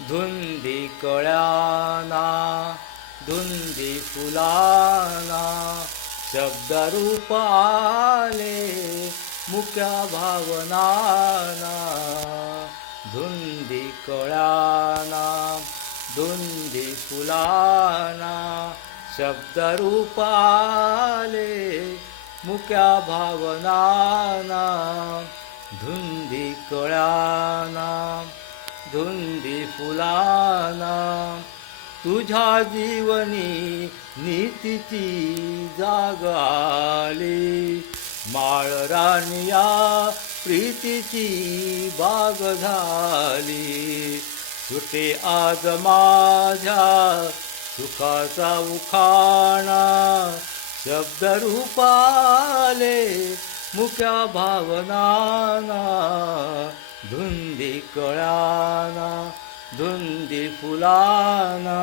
धुंदी कळ्याना धुंदी फुलाना शब्दरूप आले मुक्या भावनाना धुंदी कळ्याना धुंदी फुलाना शब्दरूप आले मुक्या भावनाना धुंदी कळ्याना धुंदी फुलाना तुझ्या जीवनी नीतीची जाग आली माळरानिया प्रीतीची बाग झाली सुटे आज माझ्या सुखाचा उखाणा शब्दरूप आले मुक्या भावनाना धुंदी कळ्याना धुंदी फुलाना